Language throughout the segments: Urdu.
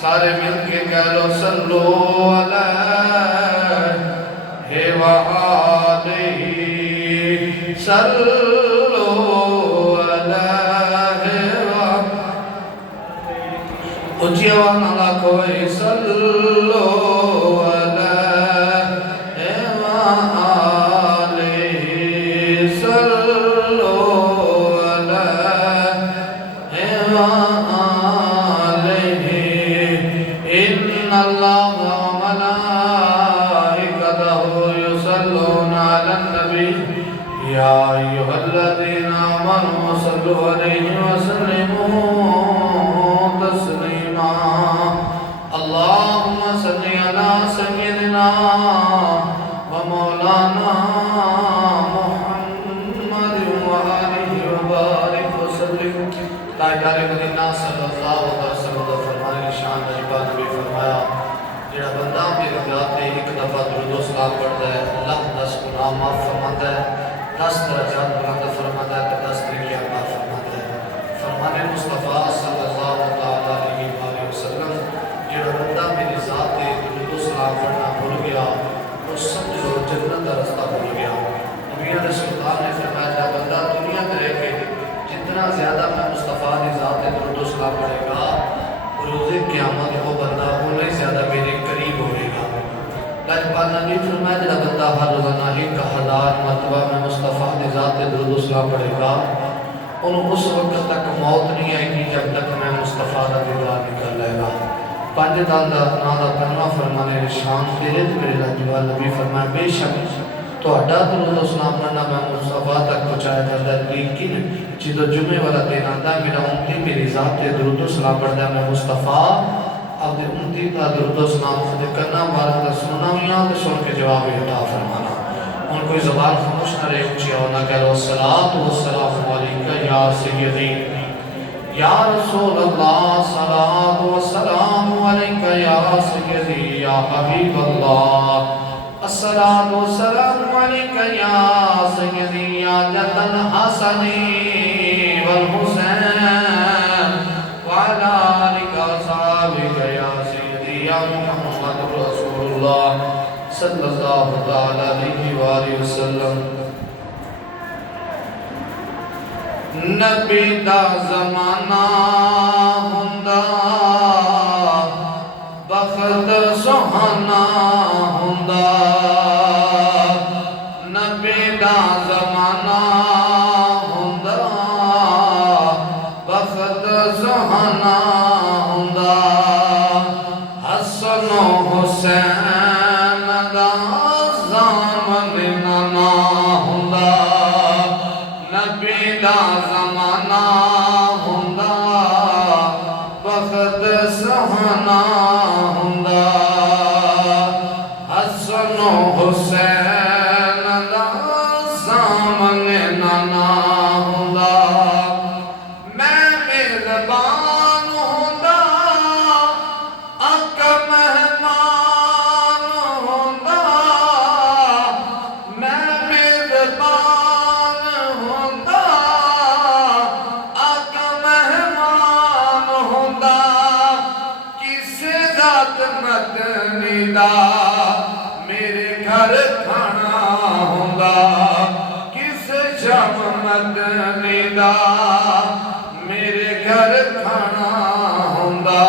سارے مل کے کہہ لو صلو علیہ وآلہ صلو علیہ اچھی آواز نہ کوئی صلو علیہ وآلہ صلو علیہ وآلہ ان اللہ وملائکتہ یصلون علی النبی یا ایھا الذین آمنوا صلوا علیہ وسلموا تسلیما اللہم صلی علی سیدنا ومولانا محمد وآلہ وبارک وسلم لا الہ الا اللہ صلی اللہ علیہ وسلم فرمانے شان دفعہ درود و سلام پڑھتا ہے اللہ 10 گناہ معاف فرماتا ہے 10 درجات بلند فرماتا ہے 10 نیکیاں عطا فرماتا ہے فرمان مصطفیٰ صلی اللہ علیہ وآلہ وسلم جڑا بندہ میری ذات دے درود و سلام پڑھنا بھول گیا وہ سمجھو جنت کا رستہ بھول گیا نبی علیہ السلام نے فرمایا جب بندہ دنیا میں رہ کے جتنا زیادہ میں مصطفیٰ کی ذات دے درود و سلام پڑھے گا روز قیامت وہ بندہ اتنا زیادہ میرے قریب ہوئے گا لجپال نبی فرمایا جڑا بندہ ہر روزانہ 1000 مرتبہ میں مصطفیٰ کی ذات دے درود و سلام پڑھے گا انہوں اس وقت تک موت نہیں آئے گی جب تک میں مصطفیٰ کا دیدار نہیں کر لے گا پانچ دان دا نادا پنجواں فرمانے نشان تیرے تے میرے لجپال نبی فرمایا بے شک تہاڈا درود و سلام پڑھنا میں مصطفیٰ تک پہنچایا جاتا ہے لیکن جدو جمعے والا دن آتا ہے میرا امتی میری ذات تے درود و سلام پڑھتا ہے میں مصطفیٰ اب دے امتی تا درود و سلام خود کرنا بارک دا سننا ہویا تے سن کے جواب عطا فرمانا ان کوئی زبان خاموش نہ رہے اونچی ہونا کہ الصلاۃ والسلام علیکہ یا سیدی یا رسول اللہ صلاۃ والسلام علیکہ یا سیدی یا حبیب اللہ الصلاۃ والسلام علیکہ یا سیدی یا جد الحسن والحسین وعلی آلک وصحبک یا سیدی یا محمد رسول اللہ صلی اللہ علیہ وآلہ وسلم نبی دا زمانہ ہوندا بخت سہانا ہوندا نبی دا زمانہ ہوندا بخت سہانا ہوندا حسن و حسین دا زامن نانا ہوندا نبی دا زمانہ ہوندا بخت سہانا ہوندا حسن و حسین دا زامن نانا ہوندا میں میزبان ہوندا آقا مہمان ہوندا میں میزبان ہوندا آقا مہمان ہوندا کسے ذات مدنی دا میرے گھر کھانا ہوندا کسے شام مدنی دا میرے گھر کھانا ہوندا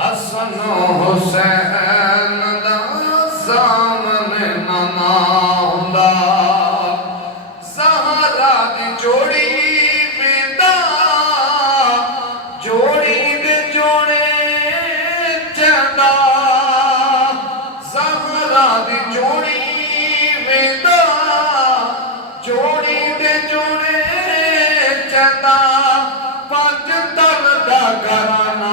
حسن و حسین دا سامن نانا ہوندا زہرا دی جوڑی ویندا جوڑی دے جوڑے چندا زہرا دی جوڑی ویندا جوڑی دے جوڑے چندا پنج تن دا گھرانہ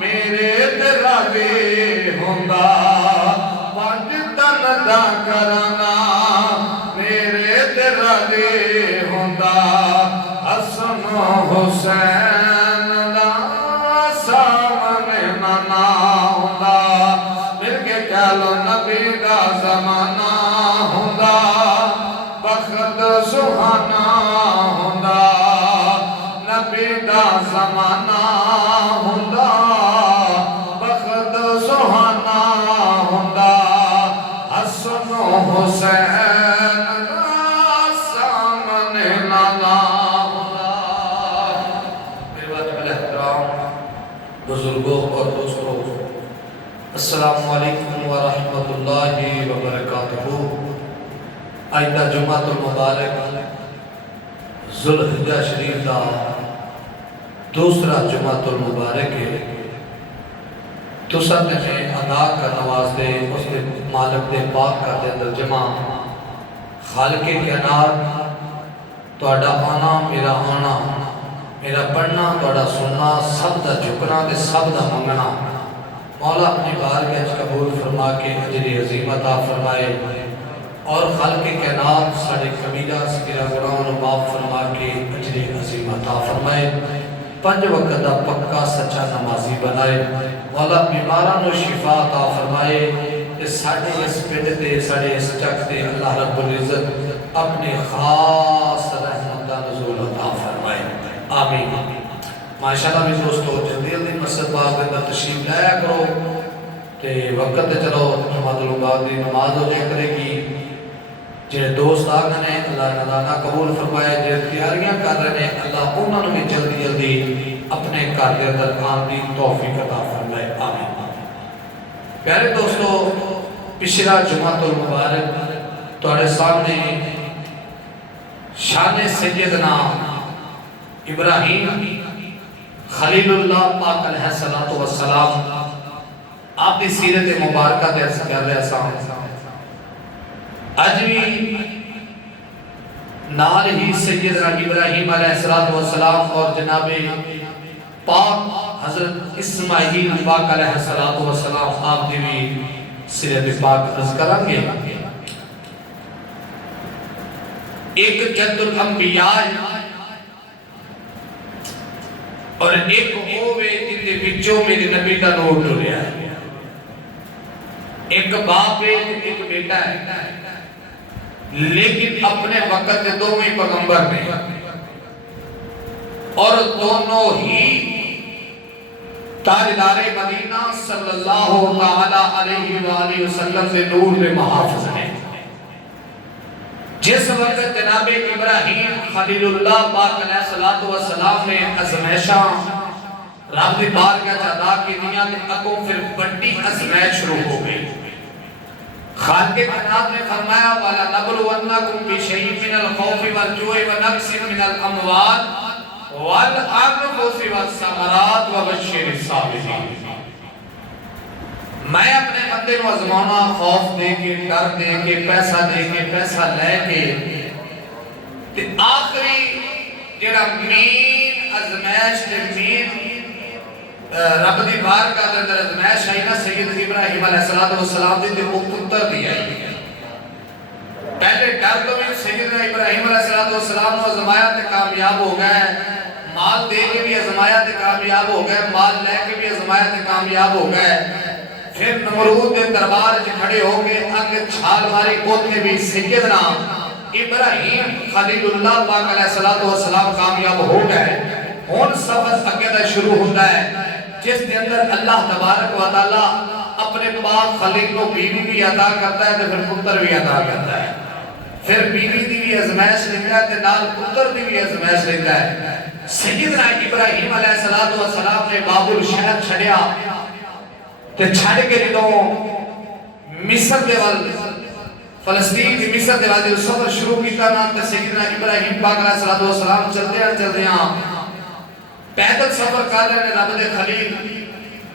میرے دراوے ہوندا پنج تن دا گھرانہ میرے دراوے ہوندا حسن و حسین دا سامن نانا ہوندا مل کے کہہ لو نبی دا زمانہ ہوندا بخت سہانا ہوندا نبی دا زمانہ ہوندا بخت سہانا ہوندا حسن و حسین دا سامن نانا ہوندا میرے واجب الاحترام بزرگوں اور دوستوں السلام علیکم ورحمۃ اللہ وبرکاتہ آئندہ جمعہ المبارک ذوالحجہ شریف دا دوسرا جمعہ المبارک ہے تسا نے ادا کا نواز دے اس کے مالک دے پاک کا دے اندر جمع خالق کائنات تہاڈا آنا میرا آنا میرا پڑھنا تہاڈا سننا سب دا جھکنا تے سب دا منگنا مولا اپنی بارگاہ وچ قبول فرما کے اجر عظیم عطا فرمائے اور خالق کائنات ساڈے کبیرہ صغیرہ گناہاں نوں معاف فرما کے اجر عظیم عطا فرمائے پنج وقت دا پکا سچا نمازی بنائے مولا بیماراں نوں شفا عطا فرمائے تے ساڈے اس پنڈ تے ساڈے اس چک تے اللہ رب العزت اپنے خاص رحمت دا نزول عطا فرمائے آمین ماشاءاللہ بھی دوستو جلدی جلدی مسجد پاک دے اندر تشریف لایا کرو تے وقت تے چلو جماعت العباد دی نماز ہو جائے کرے گی جڑے دوست آ گئے ہیں اللہ تعالیٰ قبول فرمائے جڑے تیاریاں کر رہے ہیں اللہ انہوں نے جلدی جلدی اپنے گھر کے اندر آمدی توفیق عطا فرمائے آمین پیارے دوستو پچھلا جمعۃ المبارک تمہارے سامنے شان سیدنا ابراہیم خلیل اللہ پاک علیہ السلام آپ کی سیرت مبارکہ درس کر رہے ہیں اج بھی نال ہی سیدنا ابراہیم علیہ السلام اور جناب پاک حضرت اسماعیل پاک علیہ السلام آپ کی بھی سیرت پاک عرض کریں گے ایک جد الانبیاء اور ایک ہووے جن دے وچوں میرے نبی دا نور ٹریا ہے ایک باپ ہے ایک بیٹا ہے لیکن اپنے وقت دے دو میں پیغمبر نے اور دونوں ہی تاجدار مدینہ صلی اللہ تعالیٰ علیہ وآلہ وسلم سے نور دے محافظ ہیں جس وقت جناب ابراہیم خلیل اللہ پاک علیہ السلام نے ازمیشاں رب دی بارگاہ چاہتا کی دنیا کے اکوں پھر بڑی ازمیش شروع ہو گئی خالق کائنات نے فرمایا والا نبلونکم بشیء من الخوف والجوع ونقص من الاموال والانفس والثمرات وبشر الصابرین میں اپنے بندے کو آزمانا خوف دے کے ڈر دے کے پیسہ لے کے تے آخری جڑا مین ازمیش تے مین رب دی بارگاہ دے اندر ازمیش آئی نا سید ابراہیم علیہ السلام دی تے وہ پتر دی آئی پہلے ڈر تو بھی سیدنا ابراہیم علیہ السلام کو آزمایا تے کامیاب ہو گئے مال دے کے بھی آزمایا تے کامیاب ہو گئے مال لے کے بھی آزمایا تے کامیاب ہو گئے پھر نمرود دے دربار جو کھڑے ہو گئے انگ چھال ماری اوتے بھی سیدنا ابراہیم خلیل اللہ پاک علیہ السلام کامیاب ہو گئے ہون سبز اگے شروع ہوتا ہے جس کے اندر اللہ تبارک و تعالی اپنے پاک خلیل کو بیوی بھی عطا کرتا ہے پھر پتر بھی عطا کرتا ہے پھر بیوی دی بھی ازمیش لیتا ہے نال پتر دی بھی ازمیش لیتا ہے سیدنا ابراہیم علیہ السلام نے باب الشہر چھڑیا تے چھڑ کے جدوں مصر دے وال فلسطین کی مصر دے وال سفر شروع کیتا نا تے سیدنا ابراہیم پاک علیہ السلام چلتے ہیں پیدل سفر کر رہے ہیں رب دے خلیل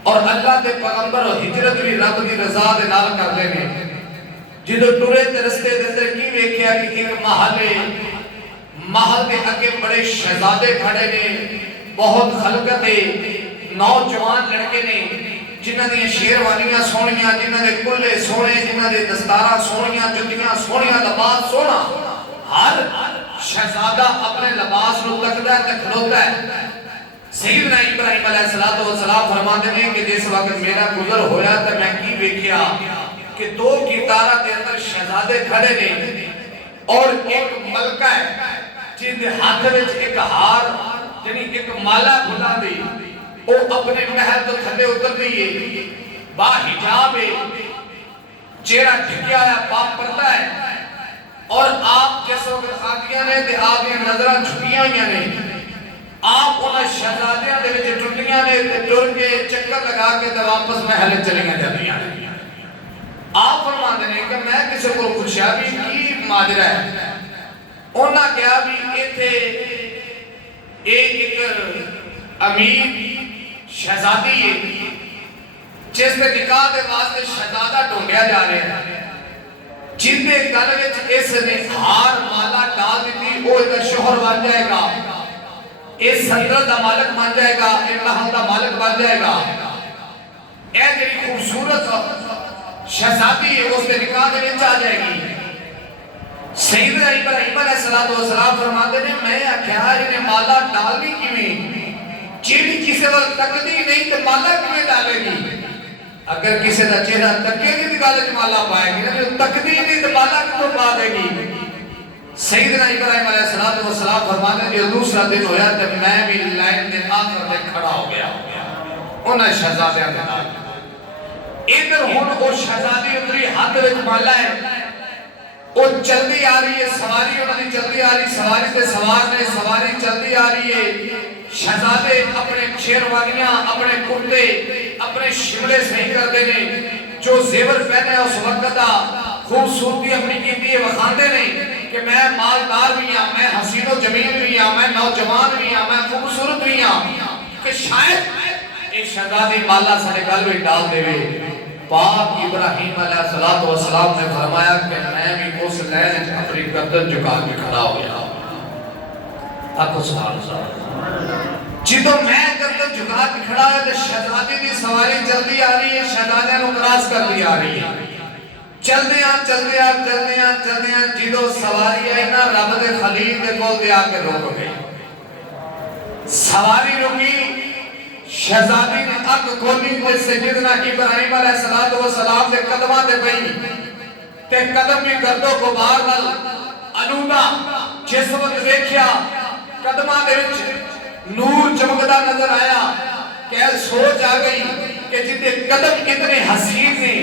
اور اللہ دے پیغمبر اور ہجرت بھی رب دی رضا دے نال کر رہے ہیں جدوں ٹرے تے رستے دے اندر کی ویکھیا کہ ایک محل دے اگے بڑے شہزادے کھڑے نے بہت خلقت نوجوان لڑکے نے جنہاں دی شیروانیاں سونیاں جنہاں دے کلے سونے جنہاں دے دستاراں سونیاں جتیاں سونیاں لباس سونا ہر شہزادہ اپنے لباس رو تکتا ہے تکھلوتا ہے سیدنا ابراہیم علیہ السلام فرماتے ہیں کہ جس وقت میرا گزر ہویا تھا میں کی ویکھیا کہ دو گیتارہ دے اندر شہزادے کھڑے نے اور ایک ملکہ ہے جن دے ہاتھ وچ ایک ہار یعنی ایک مالا بھلا دی وہ اپنے محل تو تھلے اتر دیئے با حجاب ہے چہرہ ڈھکیا ہے پاک پردہ ہے اور آپ جس وقت آدیاں نے تے آپ یہ نظران چھپیاں نے آپ انہیں شہزادیاں دے وچ ٹٹیاں نے تے ٹر کے چکر لگا کے تے واپس محل چلے گئے جاندیاں نے آپ فرماتے ہیں کہ میں کسی کو پوچھا بھی کی ماجرا ہے انہاں کہا بھی ایتھے ایک امیر شہزادی ہے جس پہ نکاح دے واسطے شہزادہ ڈھونڈیا جا رہے ہیں جن دے گل وچ اس نے ہار مالا ڈال دیتی وہ ایک شوہر بن جائے گا اس سلطنت دا مالک بن جائے گا اس محل دا مالک بن جائے گا اے جڑی خوبصورت شہزادی ہے اس کے نکاح دے وچ آ جائے گی سیدنا ابراہیم علیہ السلام فرماتے ہیں میں آکھیا انہیں مالا ڈال دی کیویں جیڑی کسی وقت تکدی نہیں تو مالا کیویں ڈالے گی اگر کسی کا چہرہ تکے گی تو گل مالا پائے گی جو تکدی نہیں تو مالا کتوں پا دے گی سیدنا ابراہیم علیہ السلام فرمانے جو دوسرا دن ہویا تو میں بھی لائن دے آخر میں کھڑا ہو گیا انہیں شہزادے اندر ادھر ہون وہ شہزادی ادھری ہاتھ وچ مالا ہے وہ چلدی آ رہی ہے سواری انہوں نے چلدی آ رہی سواری تے سوار نے سواری چلدی آ رہی ہے شہزادے اپنے شیروانیاں اپنے کرتے اپنے شملے صحیح کر دینے جو زیور پہنے اس وقت دا خوبصورتی اپنی کیتی ہے وخاندے نہیں کہ میں مالدار بھی ہوں میں حسین و جمیل بھی ہوں میں نوجوان بھی ہوں میں خوبصورت بھی ہوں کہ شاید ایک شہزادی مالا سنے گل بھی ڈال دے ہوئے پاک ابراہیم علیہ السلام نے فرمایا کہ میں بھی اس لین اپنی گردن جھکا کے کھڑا ہو گیا آپ سبحان اللہ جدو میں گردن جھکا کے کھڑا ہے تو شہزادی دی سواری جلدی آ رہی ہے شہزادے نو کراس کر دی آ رہی ہے چلدیاں جدو سواری آئی نا رب دے خلیل دے کول دے آ کے روک گئی سواری رکی شہزادی نے اک کھولی تے سیدنا ابراہیم علیہ السلام دے قدماں دے پئی تے قدم بھی گردو غبار نال آلودہ جس وقت دیکھیا قدماں دے وچ نور چمکدا نظر آیا کہ سوچ آ گئی کہ جتے قدم کتنے حسین نے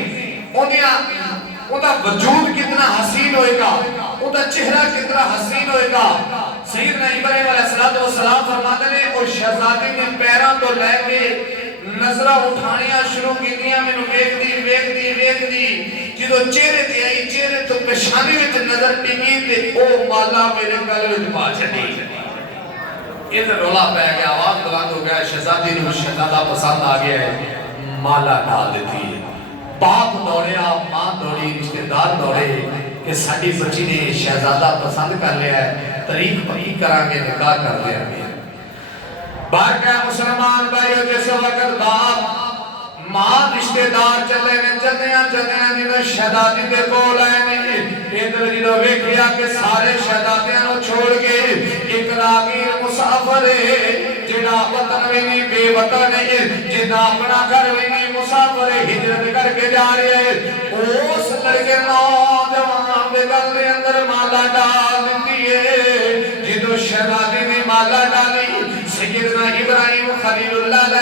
اُنہا وجود کتنا حسین ہوئے گا اُنہا چہرہ کتنا حسین ہوئے گا سیدنا ابراہیم علیہ السلام فرماتے ہیں اور شہزادی نے پیران تو لے کے نظرہ اٹھانیاں شروع کی دیا میں نے ویک دی جدو چہرے دی آئی چہرے تو پشانی میں نظر ٹکی تے او مالا میرے گلے میں پا چڑی ادھر رولا پہ گیا آواز بلند ہو گیا شہزادی نے شہزادہ پسند آ گیا ہے مالا ڈال دیتی ہے باپ دوڑیا ماں دوڑی رشتہ دار دوڑے کہ ساڑی بچی نے شہزادہ پسند کر لیا ہے طریق پکی کرانگے نکاح کر لیا ہے بار کیا مسلمان بھائیو جیسے وقت باپ ماں رشتہ دار چلے نے چلدیاں جنہوں شہزادی دے کول آئے نہیں ادھر جدو ویکھیا کہ سارے شہزادیاں چھوڑ کے ایک راگیر مسافر جڑا وطن بھی نہیں بے وطن جنا اپنا گھر بھی نہیں مسافر ہجرت کر کے جا رہے ہیں اس لڑکے نوجوان دے گل دے اندر مالا ڈال دیتی ہے جدو شہزادی نے مالا ڈالی سیدنا ابراہیم خلیل اللہ علیہ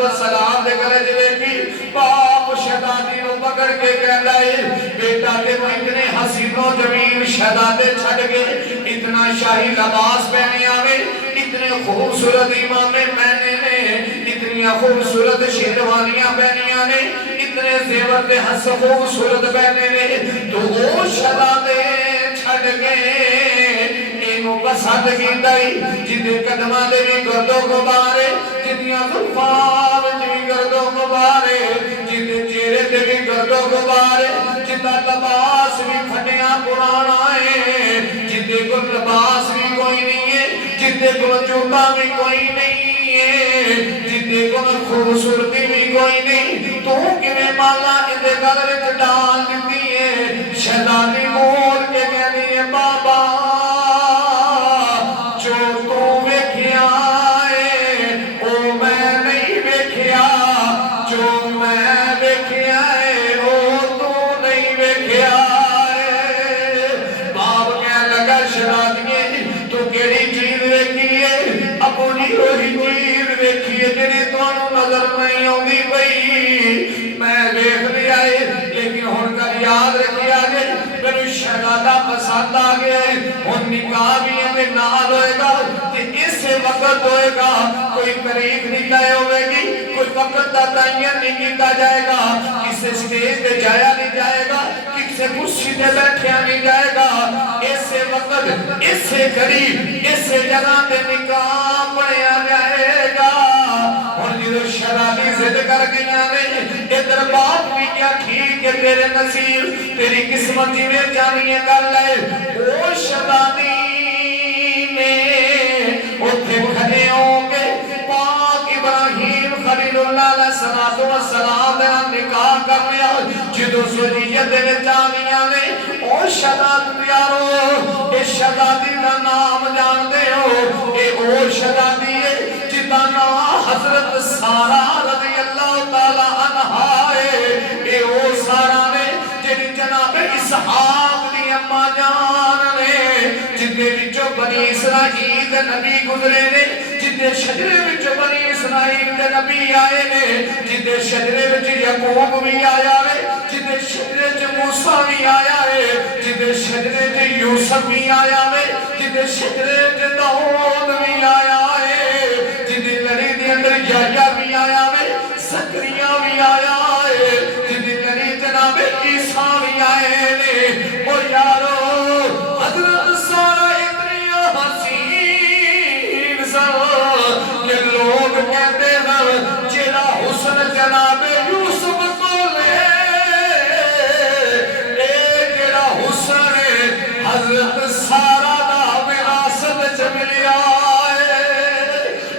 السلام دے گلے جلے کی باپ شہزادی نو پکڑ کے کہہ رہے بیٹا تے وہ اتنے حسین و جمیل شہزادے چھڑ گئے اتنا شاہی لباس پہنے آوے اتنے خوبصورت امام پہنے نے اتنی خوبصورت شیروانیاں پہنیاں نے اتنے زیور دے ہس خوبصورت پہنے نے تو وہ شہزادے چھڑ گئے اینو پسند کیندائی جدے قدمہ دے بھی گردو غبارے جدیاں ظلفاں بھی گردو غبارے جدے چہرے دے بھی گردو غبارے جدہ لباس بھی پھٹیاں پرانا ہے جدے کو لباس بھی کوئی نہیں ہے جدے کو جوتا بھی کوئی نہیں ہے جدے کو خوبصورتی بھی کوئی نہیں تو کنے مالا اندے گلے ڈال دیتی ہے شہزادی مول کے کہنی ہے بابا جو تو ویکھیا ہے او میں نہیں ویکھیا جو میں ویکھیا ہے او تو نہیں ویکھیا ہے باپ کہنے لگا شہزادی تو کیڑی چیز ویکھی ہے اپنی وہی چیز ویکھی ہے جنہیں تانوں نظر نہیں آندی پئی میں دیکھ لیا ہے لیکن ہن کل یاد رکھیا جے میرے شہزادہ پسند آ گیا ہے ہن نکاح بھی ہمیں نال ہوئے گا کہ اس وقت ہوئے گا کوئی قریب نہیں طے ہوئے گی کوئی وقت دا تعین نہیں کیتا جائے گا کسی سٹیج پہ جایا نہیں جائے گا کسی کرسی پہ بیٹھیا نہیں جائے گا اس وقت اس قریب اس جگہ پہ نکاح پڑھیا جائے گا اور جدو شہزادی ضد کر گیا نے ادھر باپ بھی کیا ٹھیک ہے تیرے نصیب تیری قسمت میں جانی ہے کر لے او شہزادی نے اتھے کھڑے ہوں گے پاک ابراہیم خلیل اللہ علیہ السلام نے نکاح کر لیا جدو سجیت دے جانیاں نے او شہزادی یارو اے شہزادی کا نام جان دے ہو اے او شہزادی ہے جتا نام حضرت سارہ رضی اللہ تعالی عنہ ہے اسماعیل دے نبی گزرے نے جدے شجرے وچ بنی اسماعیل دے نبی آئے نے جدے شجرے وچ یعقوب بھی آیا ہے جدے شجرے وچ موسیٰ بھی آیا ہے جدے شجرے وچ یوسف بھی آیا ہے جدے شجرے وچ داؤد بھی آیا ہے جدے لڑی دے اندر یحییٰ بھی آیا ہے زکریا بھی آیا ہے جدے لڑی جناب عیسیٰ بھی آئے نے او یارو حضرت سارا اتنی حسین سا کہ لوگ کہتے ہیں جیڑا حسن جناب یوسف کو لے اے جیڑا حسن حضرت سارا دا وراثت چ ملیا ہے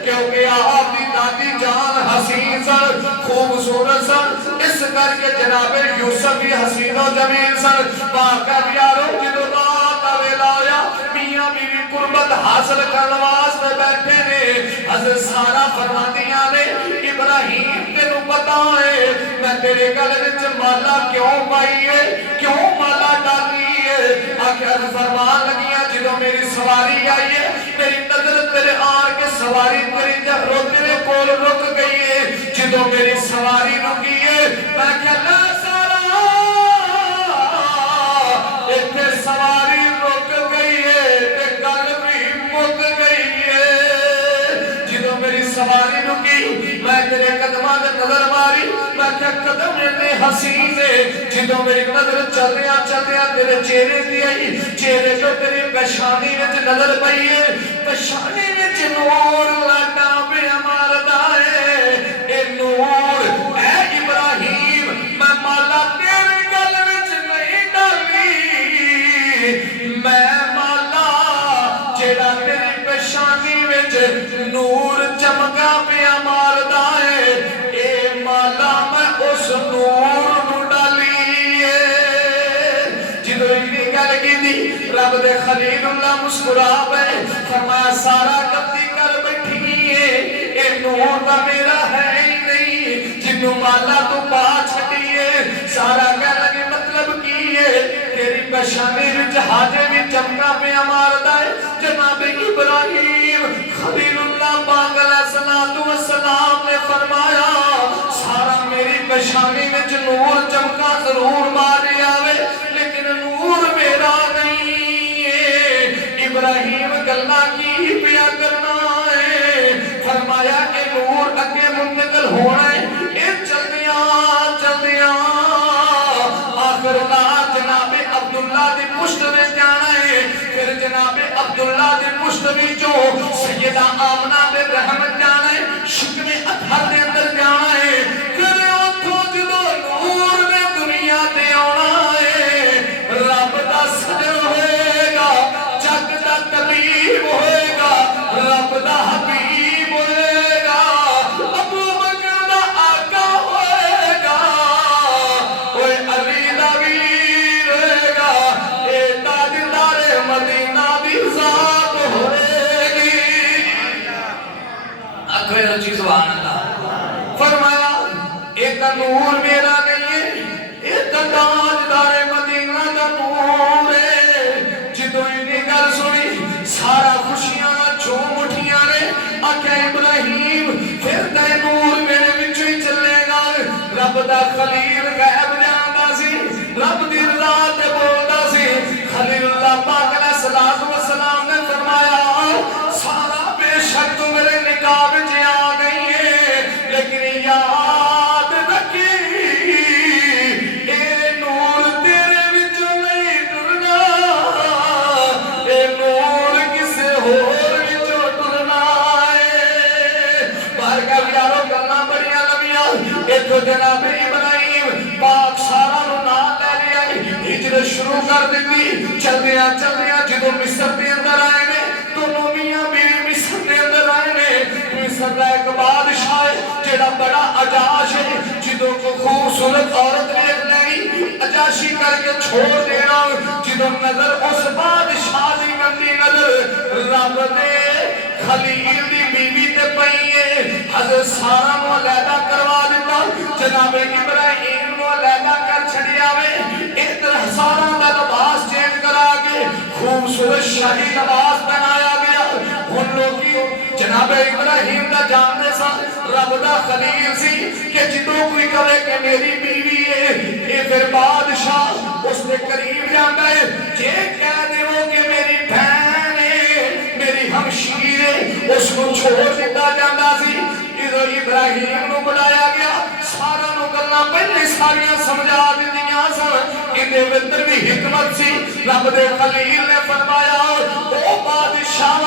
کیونکہ آپ دی دادی جان حسین سن خوبصورت سن اس کر کے جناب یوسف بھی حسین و جمیل سن باقر یارو جدو رات ویلا آیا میاں بیوی قربت حاصل کرنے واسطے بیٹھے نے حضرت سارا فرماندیاں نے ابراہیم تینوں پتا ہے میں تیرے گلے وچ مالا کیوں پائی ہے کیوں مالا ڈالی ہے آخر فرمان لگیاں جدو میری سواری آئی ہے میری نظر تیرے آن کے سواری تیری جہرو تیرے کول رک گئی ہے جدو میری سواری رکی ہے میں کہنا سارا ایتھے سواری رک گئی ہے تے گل بھی مک گئی ہے جدو میری سواری رکی میں تیرے قدمہ دے نظر ماری میں کہا قدم نے حسین ہے جدو میری نظر چلدیا تیرے چہرے دی آئی چہرے جو تیرے پیشانی وچ نظر پئی ہے پیشانی وچ نور لاٹا پہ ماردا ہے اے نور اے ابراہیم میں مالا تیرے گل وچ نہیں ڈالی میں مالا جیڑا تیرے پیشانی وچ نور چمکا پہ ماردا ہے اے مالا میں اس نور نو ڈالی ہے جدو اتنی گل کی دی رب دے خلیل اللہ مسکرا پہ فرمایا سارا کبھی کر بیٹھی ہے اے نور دا میرا ہے ہی نہیں جنو مالا تو پا چھٹی ہے سارا کہہ لگے مطلب کی ہے تیری پیشانی وچ حاجے بھی چمکا پہ ماردا ہے جناب ابراہیم خلیل اللہ پاک علیہ السلام نے فرمایا سارا میری پیشانی وچ نور چمکا ضرور ماری آوے لیکن نور میرا نہیں ہے ابراہیم گلنا کی پیا کرنا ہے فرمایا کہ نور اگے منتقل ہونا ہے اے چلدیاں آخر اللہ جناب عبداللہ دی پشت میں جانا ہے پھر جناب عبداللہ دی پشت میں جو سیدہ آمنہ بے رحمت جانا ہے شکم اطہر دے اندر جانا ہے پھر اتھو جدو نور نے دنیا دے آنا ہے رب دا صدر ہوئے گا جگ دا طبیب ہوئے گا رب دا حبیب ہوئے گا ابو بکر دا آقا ہوئے گا اوے علی دا ویر ہوئے گا اے تاجدار مدینہ بھی ذات ہوئے گی اکھوے رچی سبحان اللہ فرمایا ایک نور میرا نہیں ہے ایک تاجدار مدینہ دا نور ہے جدو انہیں گل سنی سارا خوشیاں چھوم اٹھیاں نے آکھا ابراہیم پھر تے نور میرے بچوں ہی چلے گا رب دا خلیل غیب جاندا سی رب دی رضا تے بولدا سی خلیل اللہ پاک علیہ السلام نے فرمایا سارا بے شک تو میرے نکاح وچ آ گئی ہے لیکن یاد رکھی اے نور تیرے وچوں نہیں ٹرنا اے نور کسے ہور وچوں ٹرنا ہے بارگاہ یارو گلاں بڑیاں لمبیاں ایتھوں جناب ابراہیم پاک سارا نو نال لے لیا ہجرت شروع کر دتی چلدیاں جدو مصر دے اندر آئے نے دونوں میاں بیوی مصر دے اندر آئے نے مصر دا ایک بادشاہ جڑا بڑا عجاش ہے جدو کو خوبصورت عورت دیکھ لگی عجاشی کر کے چھوڑ دینا جدو نظر اس بادشاہ دی گندی نظر رب دے خلیل دی بیوی تے پئی ہے حضرت سارا نو علیحدہ کروا دیتا جناب ابراہیم نو علیحدہ کر چھڑیا وے ادھر سارا دا لباس چینج کرا کے خوبصورت شاہی لباس پہنایا گیا جناب ابراہیم دا جانتے سا رب دا خلیل سی کہ جدوں کوئی کہے کہ میری بیوی ہے یہ پھر بادشاہ اس نے قریب جانا ہے جے کہہ دے وہ کہ میری بہن ہے میری ہمشیر ہے اس کو چھوڑ دیتا جانا سی ادھر ابراہیم نو بلایا گیا سارا نو گلاں پہلے ساریاں سمجھا دتیاں سن اندے وچ بھی حکمت سی رب دے خلیل نے فرمایا او بادشاہ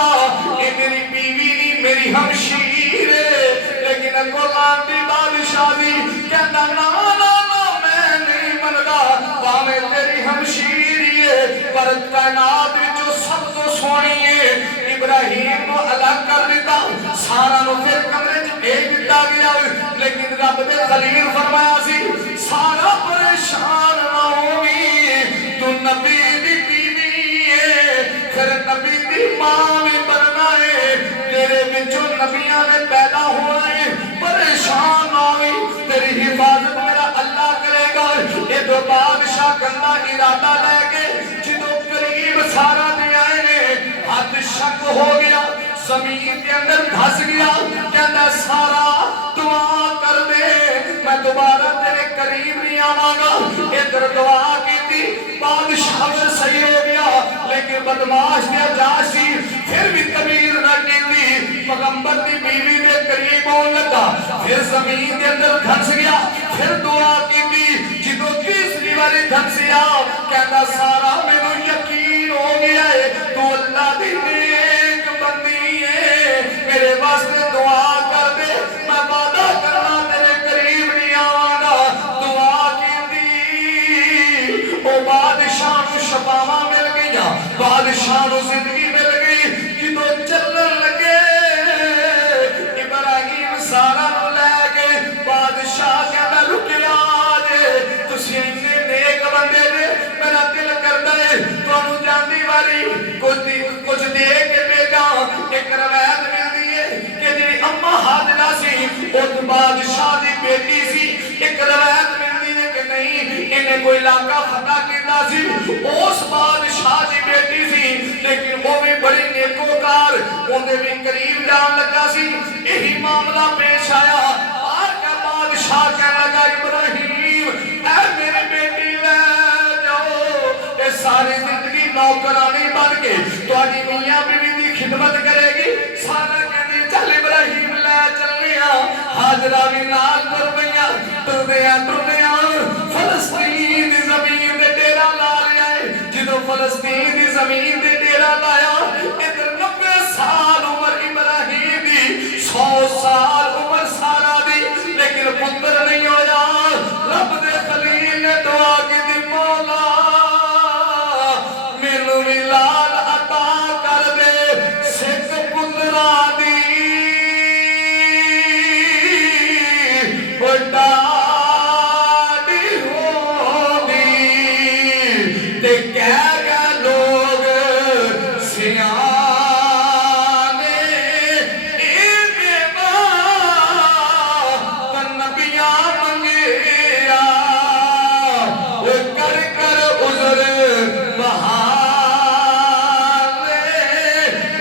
اے میری بیوی نہیں میری ہمشیر ہے لیکن قرآن دی بادشاہ دی کہنا نا نا نا میں نہیں مندا باویں تیری ہمشیری ہے پر کائنات وچ سب تو سونی ہے ابراہیم کو الگ کر دیتا سارا نو پھر کمرے چ بھیج دیتا گیا لیکن رب دے خلیل فرمایا سی سارا پریشان نہ ہوگی تو نبی دی بیوی ہے پھر نبی دی ماں بھی بننا ہے تیرے بچوں نبیاں نے پیدا ہونا ہے پریشان نہ ہوئی تیری حفاظت میرا اللہ کرے گا یہ دو بادشاہ گندا ارادہ لے کے جدو قریب سارا دے آئے نے ہاتھ شک ہو گیا زمین کے اندر دھس گیا کہتا سارا دعا کر دے میں دوبارہ تیرے قریب نہیں آواں گا ادھر دعا کی تھی بادشاہ پھر صحیح ہو گیا لیکن بدماش دیا جاسی پھر بھی تبیر نہ کی تھی پیغمبر دی بیوی دے قریب ہون لگا پھر زمین کے اندر دھس گیا پھر دعا کی تھی جدو تیسری والی دھسیا کہتا سارا میرے یقین ہو گیا ہے تو اللہ دی نیک بندی ہے میرے واسطے دعا کر دے میں وعدہ کرنا تیرے قریب نہیں آواں گا دعا کی دی او بادشاہ نو شفاواں مل گئیاں بادشاہ نو زندگی مل گئی جدو چلن لگے ابراہیم سارا نو لے گئے بادشاہ کہتا رکیا جے تسی اتنے نیک بندے دے میرا دل کرتا ہے تانوں جاندی والی کچھ دے کے بیٹا ایک روایت ملتی ہے کہ جی اما حاضرہ سی اس بادشاہ دی بیٹی سی ایک روایت ملتی ہے کہ نہیں انہیں کوئی علاقہ فتح کیتا سی اس بادشاہ دی بیٹی سی لیکن وہ بھی بڑی نیکوکار انہیں بھی قریب جان لگا سی یہی معاملہ پیش آیا آر کا بادشاہ کہنے لگا ابراہیم اے میری بیٹی لے جاؤ اے ساری زندگی نوکرانی بن کے تو آجی میاں بیوی دی خدمت کرے گی سارا کہنی چل ابراہیم لے چلنیا حاجرہ بھی نال تردیاں تردیاں فلسطین دی زمین دے ڈیرہ لا لیا ہے جدو فلسطین دی زمین دے ڈیرہ لایا ادھر 90 سال عمر ابراہیم دی 100 سال عمر سارا دی لیکن پتر نہیں ہویا رب دے خلیل نے دعا کی دی مولا مینوں بھی لال عطا کر دے سکھ پترا دی ڈاڈی ہوگی تے کہہ گئے لوگ سیانے اے بیوہ نبیاں منگیا کر کر عذر بہانے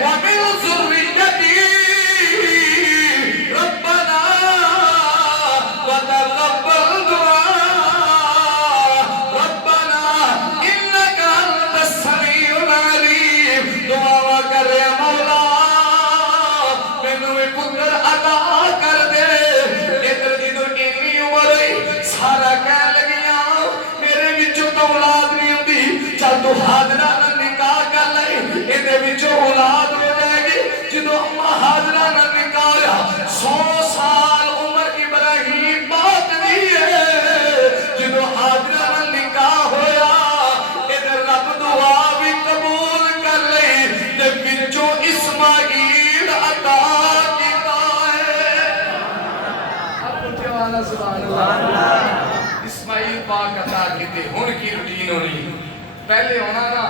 وَمِن ذُرِّيَّتِي رَبَّنَا وَتَقَبَّلْ دُعَاء رَبَّنَا إِنَّكَ أَنْتَ السَّمِيعُ الْعَلِيمُ دعا کر رہے مولا مینوں بھی پتر عطا کر دے ادھر جدو اتنی عمر ہوئی سارا کہہ لگیاں میرے وچوں تو اولاد نہیں ہوندی چل تو حاضرہ نال نکاح کر لے ادھے وچوں اولاد ہو جائے گی جدو اما حاضرہ نال نکاح ہویا 100 سال عمر ابراہیم بات دی ہے جدو حاضرہ نال نکاح ہویا ادھر رب دعا بھی قبول کر لئی تے وچوں اسماعیل عطا کیتا ہے اب پوچھے والا سبحان اللہ اسماعیل پاک عطا کیتے ہن کی روٹین ہونی پہلے ہونا نا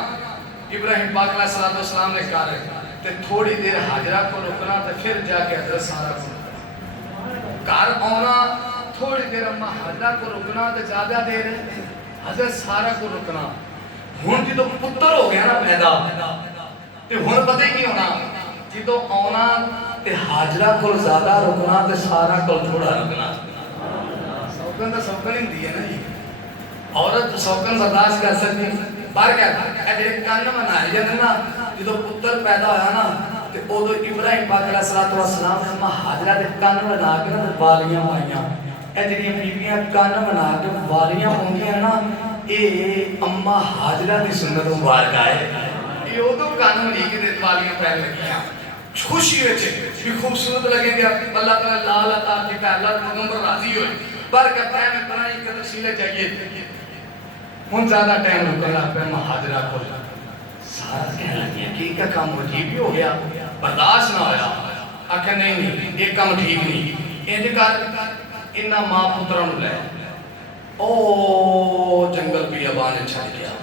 ابراہیم پاک علیہ السلام نے کہا ہے تے تھوڑی دیر حاجرہ کو رکنا تے پھر جا کے حضرت سارا کو گھر آنا تھوڑی دیر اما حاجرہ کو رکنا تے زیادہ دیر حضرت سارا کو رکنا ہن جدو پتر ہو گیا نا پیدا تے ہن پتہ ہی نہیں ہونا جدو آنا تے حاجرہ کو زیادہ رکنا تے سارا کو تھوڑا رکنا. سوکن تو سوکن ہی دی ہے نا جی. عورت سوکن برداشت کر سکتی. بار کیا اے جڑے کان منائے جاندے نا جدوں پتر پیدا ہویا نا تے اودوں ابراہیم پاک علیہ الصلوۃ والسلام نے اما حاجرہ دے کان بنا کے نا والیاں پائیاں. اے جڑیاں بیبییاں کان بنا کے والیاں پاؤندیاں نا اے اما حاجرہ دی سنت مبارک ہے. یہ اودوں کان بنا کے والیاں پہن لگیاں خوشی وچ بھی خوبصورت لگے گا. اللہ تعالی لال عطا کے اللہ پیغمبر راضی ہوئے. برکت ہے میں اتنا ایک تفصیل چاہیے. ہن زیادہ ٹائم رکنا پہ حاجرہ کو سارا کہنے لگی کہ کا کام عجیب ہی ہو گیا, برداشت نہ ہویا. آکھا نہیں یہ کام ٹھیک نہیں. انج کر انہاں ماں پتراں نوں لے او جنگل بیابان چھڈ گیا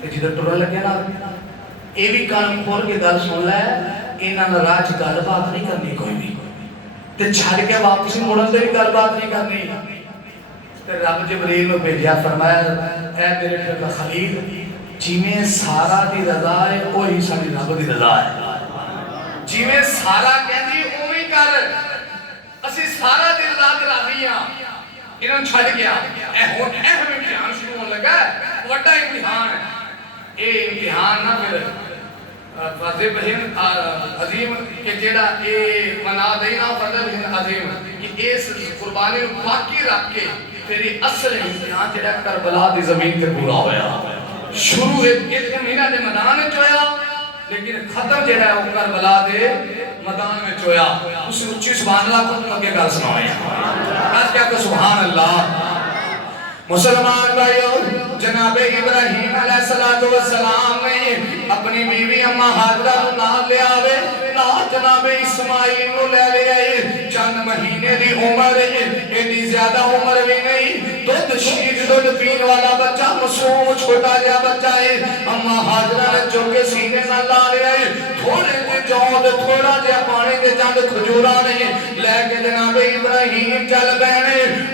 تے جدوں ٹرن لگے نا اے بھی کان کھول کے گل سن لے. انہاں نے راج گل بات نہیں کرنی کوئی بھی تے چھڈ کے واپس مڑن تے بھی گل بات نہیں کرنی. تے رب جبریل نوں بھیجیا, فرمایا اے میرے پتر خلیل جویں سارا دی رضا ہے وہی ساری رب دی رضا ہے. جویں سارا کہندی اوویں کر. اسی سارا دی رضا تے راضی ہاں. انہاں چھڈ گیا. اے ہن اہم امتحان شروع ہون لگا. بڑا امتحان ہے. اے امتحان نہ پھر فضیب عظیم کہ جیڑا اے منا دینا فضیب عظیم کہ اس قربانی باقی رکھ کے تیری اصل امتحان جیڑا کربلا دی زمین تے پورا ہویا. شروع ایک مہینہ دے میدان وچ ہویا لیکن ختم جیڑا ہے وہ کربلا دے میدان وچ ہویا. اس اونچی سبحان اللہ کو اگے گل سنایا. بس کیا کہ سبحان اللہ. مسلمان بھائیو, جناب ابراہیم علیہ السلام نے اپنی بیوی اما حاجرہ نوں نال لے آوے. نال جناب اسماعیل نوں لے لے آئے. چند مہینے دی عمر ایڈی زیادہ عمر بھی نہیں. دودھ شیر دودھ پین والا بچہ معصوم چھوٹا جہا بچہ ہے. اما حاجرہ نے چک کے سینے نال لا لے آئے. تھوڑے تے جو تھوڑا جہا پانی کے چند کھجوراں نے لے کے جناب ابراہیم چل پے.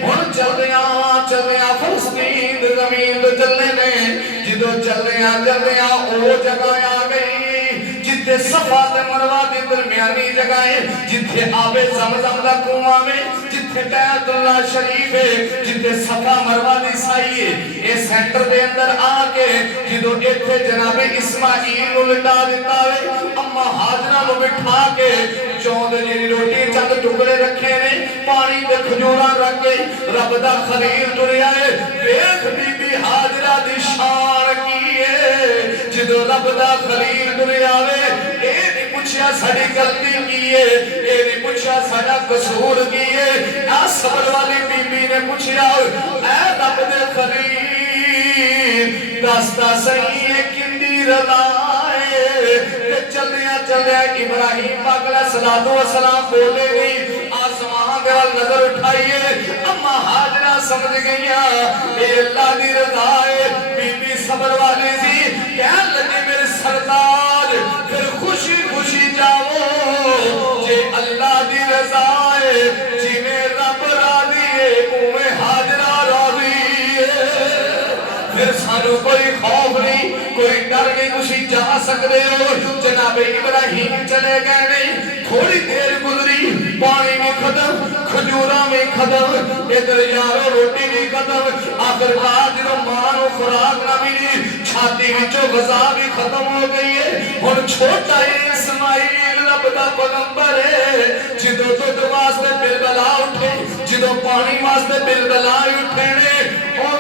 ہن چلدیاں فلسطین زمین تو چلنے میں جدو چلدیاں او جگہ آ گئی جتھے صفا تے مروہ دی درمیانی جگہ ہے, جتھے آب زمزم دا کنواں میں, جتھے بیت اللہ شریف ہے, جتھے صفا مروہ دی سائی ہے. اے سینٹر دے اندر آ کے جدو ایتھے جناب اسماعیل نوں لٹا دیتا ہے. اما حاجرہ نوں بٹھا کے چوند جی روٹی چند ٹکڑے رکھے نے, پانی دے کھجوراں رکھ کے رب دا خلیل ٹریا ہے. دیکھ بی بی حاجرہ دی شان کی ہے. جدو رب دا خلیل ٹریا ہے اے نہیں پوچھیا ساڈی غلطی کی ہے, اے نہیں پوچھیا ساڈا قصور کی ہے. آ صبر والی بی بی نے پوچھیا اے رب دے خلیل دستا صحیح ہے کندی رضا ہے. چلدیاں ابراہیم پاک علیہ السلام بولے گئی. آسمان دے وال نظر اٹھائیے. اما حاجرہ سمجھ گئیاں اے اللہ دی رضا ہے. بی بی صبر والی سی کہنے لگے میرے سردار پھر خوشی خوشی جاؤ جے اللہ دی رضا ہے. جویں رب راضی ہے اوویں حاجرہ راضی ہے. پھر سانو کوئی خوف نہیں کوئی ڈر نہیں. تسی جا سکتے ہو. جناب ابراہیم چلے گئے نہیں. تھوڑی دیر گزری پانی بھی ختم کھجوراں بھی ختم ادھر یارو روٹی بھی ختم. آخرکار جدوں ماں نوں خوراک نہ ملی چھاتی وچوں غذا بھی ختم ہو گئی ہے. ہن چھوٹا اسماعیل رب دا پیغمبر ہے. جدوں دودھ واسطے بلبلا اٹھے جدوں پانی واسطے بلبلا اٹھے نے او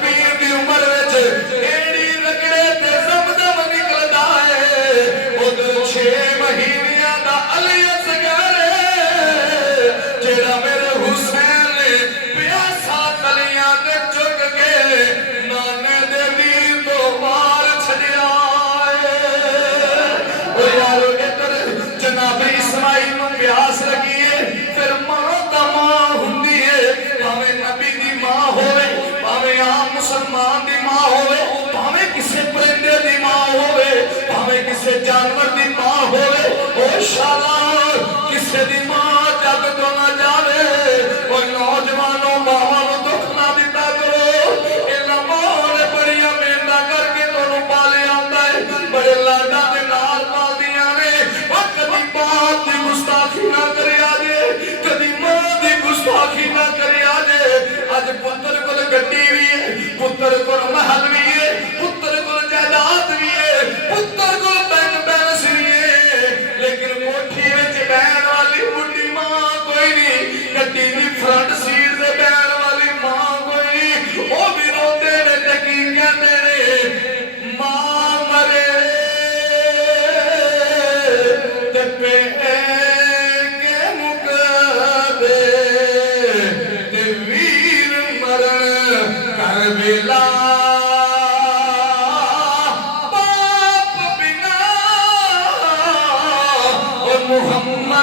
پیر دی عمر وچ ایڑی رگڑے تے زمزم نکلدا ہے. ادھر 6 مہینیاں دا علی اصغر جڑا میرے حسین پیاسا کلیاں تے چک کے نانے دے ویر تو مار چھڈیا ہے. او یارو ادھر جناب اسماعیل نوں پیاس لگی ہے. پھر ماں دا ماں ہوندی ہے, بھاویں نبی دی ماں ہوئے, بھاویں عام مسلمان دی ماں ہوئے, بھاویں کسے پرندے دی ماں ہوئے, بھاویں کسے جانور دی ماں ہوئے. او شالار کسے دی ماں جگ تو نہ جاوے. او نوجوانوں ماواں نوں دکھ نہ دتا کرو. انہاں ماں نے بڑیاں محنتاں کر کے تانوں پالے آندا ہے.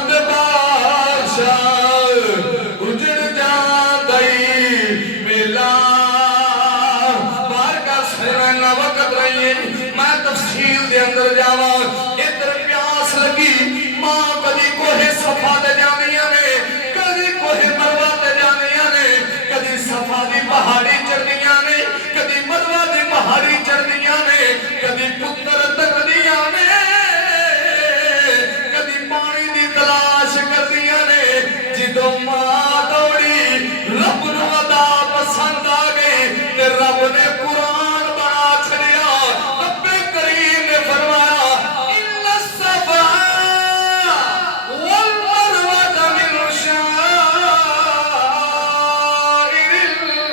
رحمت بادشاہ اجڑ جاندئی میلا بارگاہ سینا وقت رہی ہے میں تفصیل دے اندر جاواں ادھر پیاس لگی ماں کدی کوہ صفا تے جانیاں نے کدی کوہ مروہ تے جانیاں نے کدی صفا دی پہاڑی چڑھنیاں نے کدی مروہ دی پہاڑی چڑھنیاں نے کدی پتر تکدیاں نے کدی پانی دی تلاش کردیاں نے جدوں ماں دوڑی رب نو ادا پسند آ گئی تے رب نے قرآن بنا چھڑیا رب کریم نے فرمایا ان الصفا والمروة من شعائر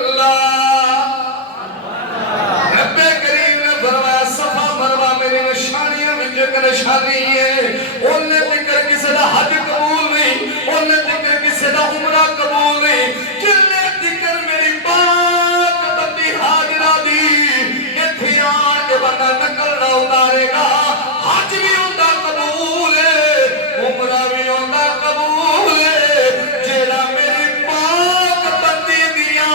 اللہ رب کریم نے فرمایا صفا مروہ میری نشانیاں میں جو کہ نشانی ہے انہیں ذکر کسی دا حج قبول نہیں انہیں ذکر کسی دا عمرہ قبول نہیں جنہیں ذکر میری پاک بندی حاجرہ دی اتھی آن کے بندہ نکل نہ اتارے گا حج بھی ہوتا قبول ہے عمرہ بھی ہوتا قبول ہے جیڑا میری پاک بندی دیا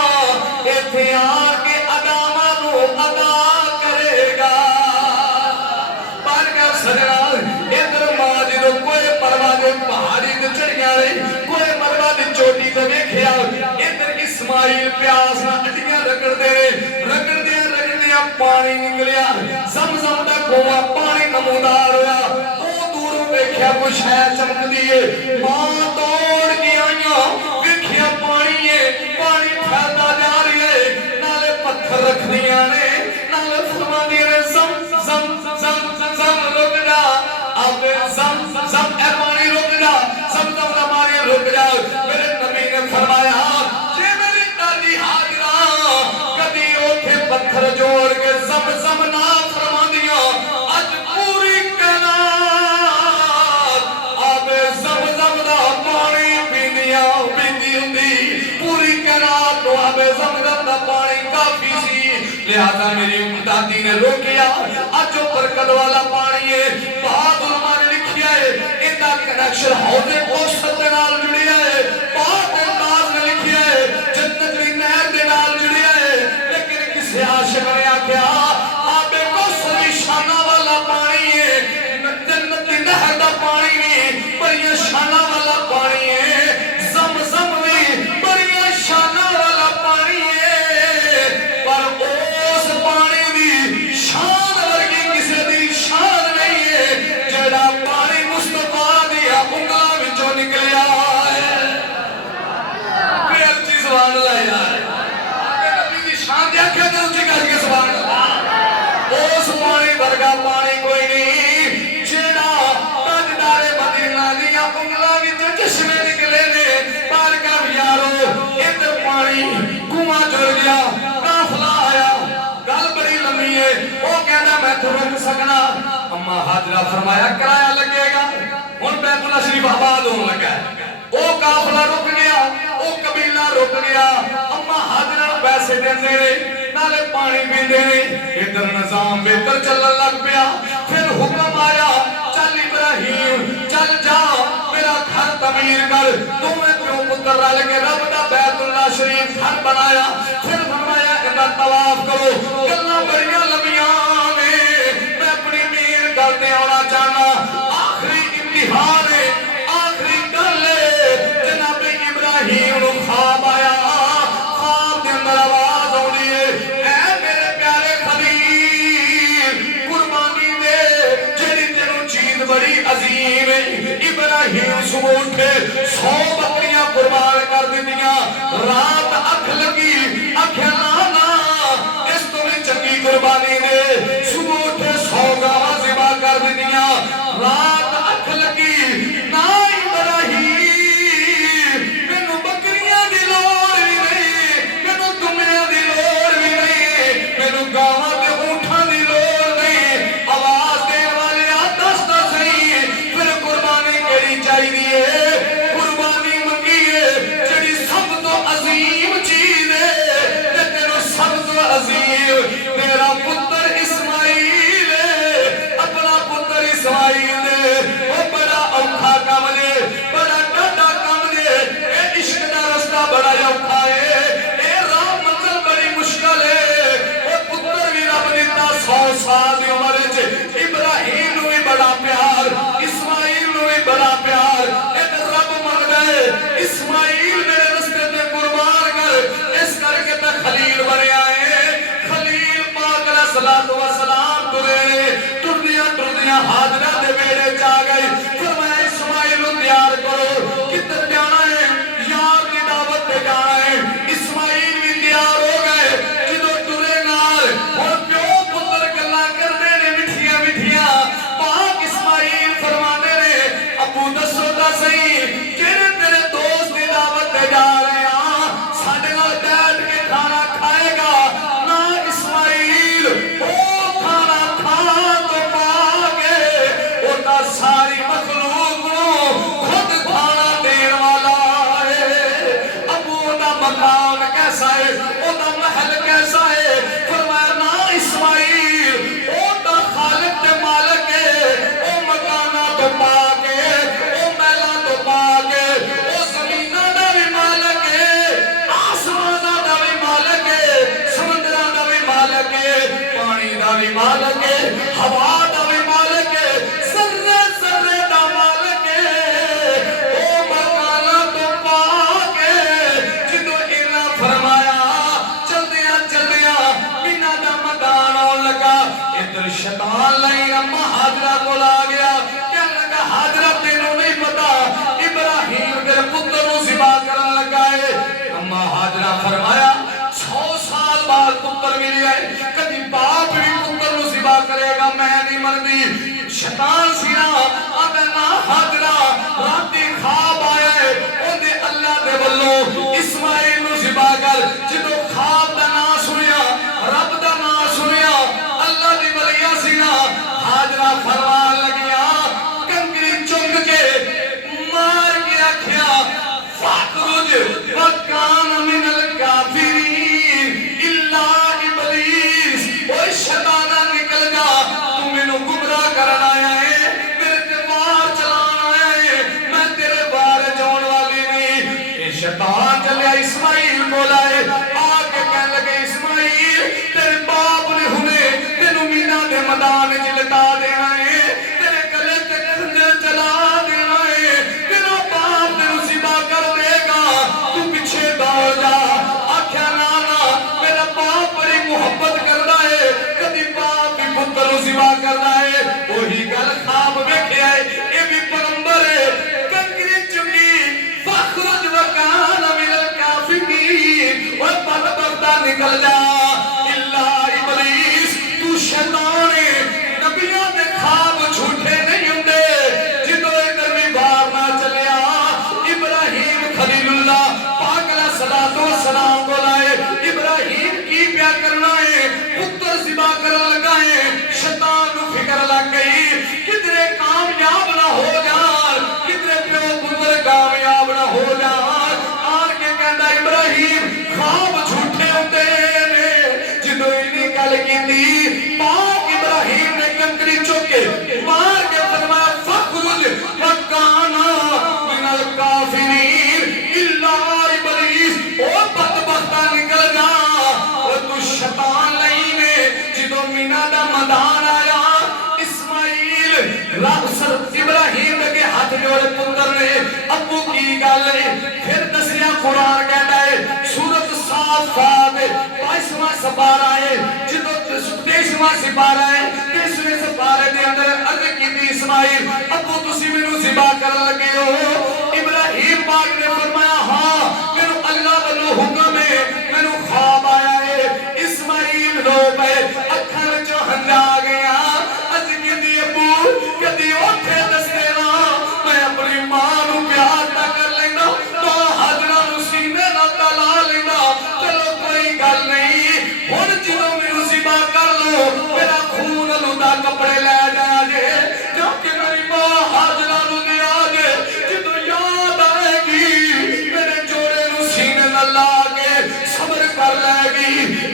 اتھی آن کے ادامہ نو ادا کرے گا بارگاہ سجنا ادھر ماجدو کوئی پروانے پہاڑی تے چڑھیا رہی کوئی مروہ دی چوٹی تے ویکھیا ادھر اسماعیل پیاس نہ اٹیاں رگڑ دیا پانی نکلیا زمزم دا کنواں پانی نمودار ہویا او دوروں ویکھیا کوئی شے چمک دیے ماں دوڑ کے آئیاں ویکھیا پانی ہے پانی پھیلدا جا رہی ہے نالے پتھر رکھ دیاں نے نالے فرماندیاں نے زم زم زم زم رک جا اب زم زم اے پانی رک جا زم زم دا پانی رک جا میرے نبی نے فرمایا جے میری دادی حاجرہ کدی اوتھے پتھر جوڑ کے زم زم نہ فرماندیاں اج پوری کائنات اب زم زم دا پانی پیندیاں پیندی ہوندی پوری کائنات تو اب زم زم دا پانی کافی سی لہذا میری دادی نے روکیا اج برکت والا پانی ہے بہادر ماں نے لکھیا ہے اندا کنیکشن حوض کوثر دے نال جڑیا ہے پاک ممتاز نے لکھیا ہے جنت دی نہر دے نال جڑیا ہے لیکن کسی عاشق نے آکھیا آب کوثر بھی شانہ والا پانی ہے جنت دی نہر دا پانی نہیں بڑی شانہ والا پانی ہے زم زم بھی بڑی شانہ والا پانی ہے پر اس پانی دی شان ورگی کسی دی شان نہیں ہے جڑا پانی مصطفیٰ دیا انگلاں وچوں نکلیا ہے پھر چیز سبحان اللہ یار آگے نبی دی شان دیا کہ اونچی کر کے سبحان اللہ اس پانی ورگا پانی کوئی نہیں جڑا تاجدار مدینہ دیا انگلاں وچوں چشمے نکلے نے بارگاہ یارو ادھر پانی کنواں جڑ گیا قافلہ آیا گل بڑی لمبی ہے وہ کہنا میں تو رک سکنا اما حاجرہ فرمایا کرایہ لگے گا ہن بیت اللہ شریف آباد ہون لگا ہے وہ قافلہ رک گیا وہ قبیلہ رک گیا اما حاجرہ نوں پیسے دیندے نے نالے پانی پیندے نے ادھر نظام بہتر چلن لگ پیا پھر حکم آیا چل ابراہیم چل جا میرا گھر تعمیر کر تمہیں کیوں پتر رل کے رب دا بیت اللہ شریف گھر بنایا پھر فرمایا اندا طواف کرو گلاں بڑیاں لمبیاں نے میں اپنی میر گل تے آنا چاہنا آخری امتحان ہے آخری گل ہے جناب ابراہیم نو خواب آیا خواب دے اندر آواز آئی ہے اے میرے پیارے خلیل قربانی دے جڑی تینوں چیز بڑی عظیم ہے ابراہیم صبح اٹھے 100 بکریاں قربان کر دتیاں رات اکھ لگی آکھیا نا اس تو بھی چنگی قربانی دے صبح اٹھے 100 گاواں ذبح کر دتیاں رات اکھ لگی نا ابراہیم مینوں بکریاں دی لوڑ وی نہیں مینوں دمیاں دی لوڑ وی نہیں مینوں گاواں تے اونٹاں دی لوڑ نہیں آواز دین والے دس صحیح پھر قربانی کیڑی چاہیے قربانی ہوا دا بھی مالک ہے، ذرے ذرے دا مالک ہے، او مکانا تو پاک ہے۔ جدو انہاں فرمایا چلدیاں چلدیاں مینا دا میدان آن لگا، ادھر شیطان لئی اما حاجرہ کو لا گیا، کہنے لگا حاجرہ تینوں نہیں پتا ابراہیم تیرے پتر کو ذبح کرنے لگا ہے۔ اما حاجرہ فرمایا 100 سال بعد پتر ملی ہے، کبھی باپ بھی پتر کو ذبح کرے گا، میں نہیں مردی۔ شیطان سینا آدھے نا حاجرہ راتی خواب آیا ہے، اندھے اللہ دے بلو اسماعیل کو ذبح کر۔ جدو خواب دا نا سنیا، رب دا نا سنیا، اللہ دی ولیہ سینا حاجرہ فرمان لگیا، کنکری چنگ کے مار کے آکھیا فَاخْرُجْ وَكَانَ مِنَ الْكَافِرِينَ إِلَّا إِبْلِيسَ۔ اوہ شیطانہ نکل جا، تو مینوں گمراہ کرنا آیا ہے، میرے تے وار چلانا آیا ہے، میں تیرے وار جون والی نہیں۔ یہ شیطان چلے اسماعیل کو لائے، آگے کہنے لگے اسماعیل تیرے باپ نے ہمیں تینوں مینا دے میدان وچ لٹا دینا ہے، تیرے گلے تے خنجر چلا دینا ہے، تیرا باپ تینوں ذبح کر دے گا، تو پیچھے دوڑ جا۔ آکھیا نانا میرا باپ بڑی محبت کردا ہے، کدی باپ بھی پتر نوں ذبح کردا ہے، وہی گل خواب ویکھیا ہے، اے بھی پیغمبر ہے۔ کنکری چنگی فَاخْرُجْ وَكَانَ مِنَ الْكَافِرِينَ، اوہ بدبختہ نکل جا، اِلَّا ابلیس، تو شیطان ہے، نبیوں دے خواب جھوٹے نہیں ہوندے۔ جدو ادھر بھی بار نہ چلیا، ابراہیم خلیل اللہ پاک علیہ السلام کو لائے، ابراہیم کی پیا کرنا ہے، پتر ذبح کرنے لگا ہے، شیطان کو فکر لگ گئی کدھرے کامیاب نہ ہو جان، کدھرے پیو پتر کامیاب نہ ہو جان۔ آن کے کہندا ابراہیم خواب جھوٹے ہوندے نے، جدو انہی گل کیتی پاک ابراہیم نے کنکری چوکے مار کے فرمایا فَاخْرُجْ وَكَانَ مِنَ الْكَافِرِينَ إِلَّا إِبْلِيسَ۔ او بدبختہ نکل جا، او تو شیطان نہیں نے۔ جدو مینا دا میدان آیا، اسماعیل رب سر ابراہیم کے ہاتھ جوڑے پتر نے ابو کی گل ہے، پھر دسیا قرآن کہتا ہے سورۃ صافات 22واں سپارہ ہے، جدو 23واں سپارہ ہے، 23ویں سپارے دے اندر عرض کیتی اسماعیل ابو تسی مینوں ذبح کرن لگے ہو؟ ابراہیم پاک نے فرمایا ہاں مینوں اللہ والوں حکم ہے، مینوں خواب آیا ہے۔ اسماعیل رو پے، اکھاں وچوں ہنجا آ گیا، اج کیتی ابو کدی اوتھے دس دینا، میں اپنی ماں نوں پیار نہ کر لینا، ماں حاجرہ نوں سینے نال تلا لینا، چلو کوئی گل نہیں، ہن جدوں مینوں ذبح کر لو میرا خون لودا کپڑے لے جایا جے، جا کے میری ماں حاجرہ نوں لیا جے، جدوں یاد آئے گی میرے جوڑے نوں سینے نال لا کے صبر کر لے گی۔